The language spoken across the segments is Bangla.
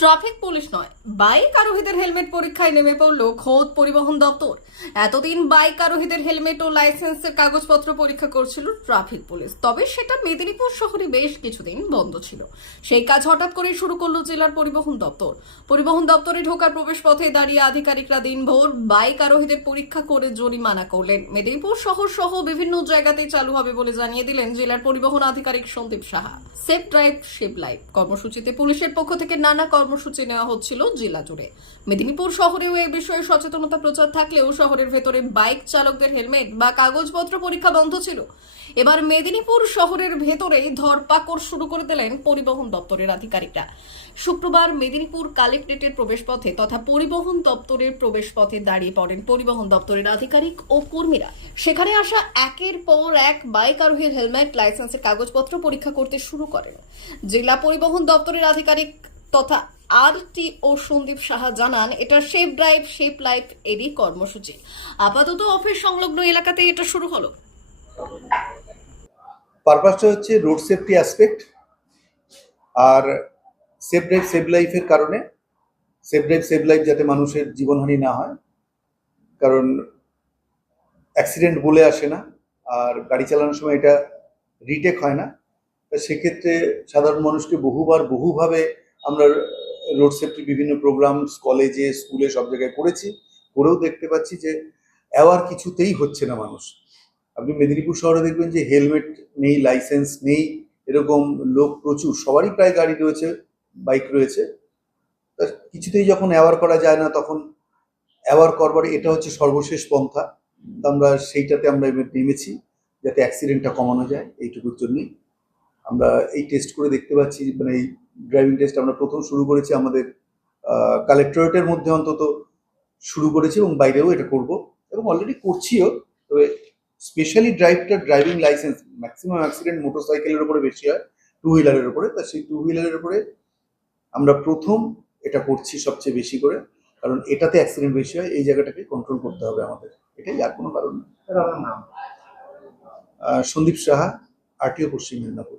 ট্রাফিক পুলিশ নয়, বাইক আরোহীদের হেলমেট পরীক্ষায় নেমে পড়ল খোদ পরিবহন দপ্তর। এতদিন বাইক আরোহীদের হেলমেট ও লাইসেন্সের কাগজপত্র পরীক্ষা করছিল ট্রাফিক পুলিশ। তবে সেটা মেদিনীপুর শহরে বেশ কিছুদিন বন্ধ ছিল। সেই কাজ হঠাৎ করেই শুরু করল জেলার পরিবহন দপ্তর। পরিবহন দপ্তরে ঢোকার প্রবেশ পথে দাঁড়িয়ে আধিকারিকরা দিনভর বাইক আরোহীদের পরীক্ষা করে জরিমানা করলেন। মেদিনীপুর শহর সহ বিভিন্ন জায়গাতেই চালু হবে বলে জানিয়ে দিলেন জেলার পরিবহন আধিকারিক Sandip Saha. Safe drive save life কর্মসূচিতে পুলিশের পক্ষ থেকে নানা কর্মসূচি নেওয়া হচ্ছিল জেলা জুড়ে। মেদিনীপুর শহরেও এ বিষয়ে সচেতনতা প্রচার থাকলেও শহরের ভেতরে বাইক চালকদের হেলমেট বা কাগজপত্র পরীক্ষা বন্ধ ছিল। এবার মেদিনীপুর শহরের ভেতরেই ধরপাকড় শুরু করে দিলেন পরিবহন দপ্তরের আধিকারিকরা। শুক্রবার মেদিনীপুর কালেক্টরেটের প্রবেশপথে তথা পরিবহন দপ্তরের প্রবেশপথে দাঁড়িয়ে পড়েন পরিবহন দপ্তরের আধিকারিক ও কর্মীরা। সেখানে আসা একের পর এক বাইক আরোহীর হেলমেট, লাইসেন্সের কাগজপত্র পরীক্ষা করতে শুরু করেন। জেলা পরিবহন দপ্তরের আধিকারিক তথা আর টি ও সন্দীপ সাহা জানান, এটা সেফ ড্রাইভ সেফ লাইফ এরই কর্মসূচি। আপাতত অফিস সংলগ্ন এলাকাতে এটা শুরু হলো। পারপাসটা হচ্ছে রোড সেফটি অ্যাসপেক্ট আর সেফ ড্রাইভ সেভ লাইফের কারণে। সেফ ড্রাইভ সেভ লাইফ যাতে মানুষের জীবনহানি না হয়। কারণ অ্যাক্সিডেন্ট বলে আসে না আর গাড়ি চালানোর সময় এটা রিটেক হয় না। সেক্ষেত্রে সাধারণ মানুষকে বহুবার, বহুভাবে আমরা রোড সেফটি বিভিন্ন প্রোগ্রামস কলেজে স্কুলে সব জায়গায় করেছি। করেও দেখতে পাচ্ছি যে অ্যাওয়ার কিছুতেই হচ্ছে না মানুষ। আপনি মেদিনীপুর শহরে দেখবেন যে হেলমেট নেই লাইসেন্স নেই, এরকম লোক প্রচুর। সবারই প্রায় গাড়ি রয়েছে বাইক রয়েছে। কিছুতেই যখন অ্যাওয়ার করা যায় না, তখন অ্যাওয়ার করবার এটা হচ্ছে সর্বশেষ পন্থা। আমরা সেইটাতে আমরা নেমেছি, যাতে অ্যাক্সিডেন্টটা কমানো যায়, এইটুকুর জন্যই। আমরা এই টেস্ট করে দেখতে পাচ্ছি মানে এই ড্রাইভিং টেস্ট আমরা প্রথম শুরু করেছি আমাদের কালেক্টরেটের মধ্যে অন্তত শুরু করেছি এবং বাইরেও এটা করব এবং অলরেডি করছিও তবে স্পেশালি ড্রাইভটা ড্রাইভিং লাইসেন্স ম্যাক্সিমাম অ্যাক্সিডেন্ট মোটরসাইকেলের উপরে বেশি হয় টু হুইলারের উপরে। তা সেই টু হুইলারের উপরে আমরা প্রথম এটা করছি সবচেয়ে বেশি করে কারণ এটাতে অ্যাক্সিডেন্ট বেশি হয় এই জায়গাটাকে কন্ট্রোল করতে হবে আমাদের। এটাই আর কোনো কারণ না সন্দীপ সাহা আরটিও পশ্চিম Medinipur.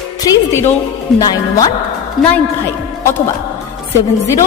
three zero nine one nine five অথবা সেভেন জিরো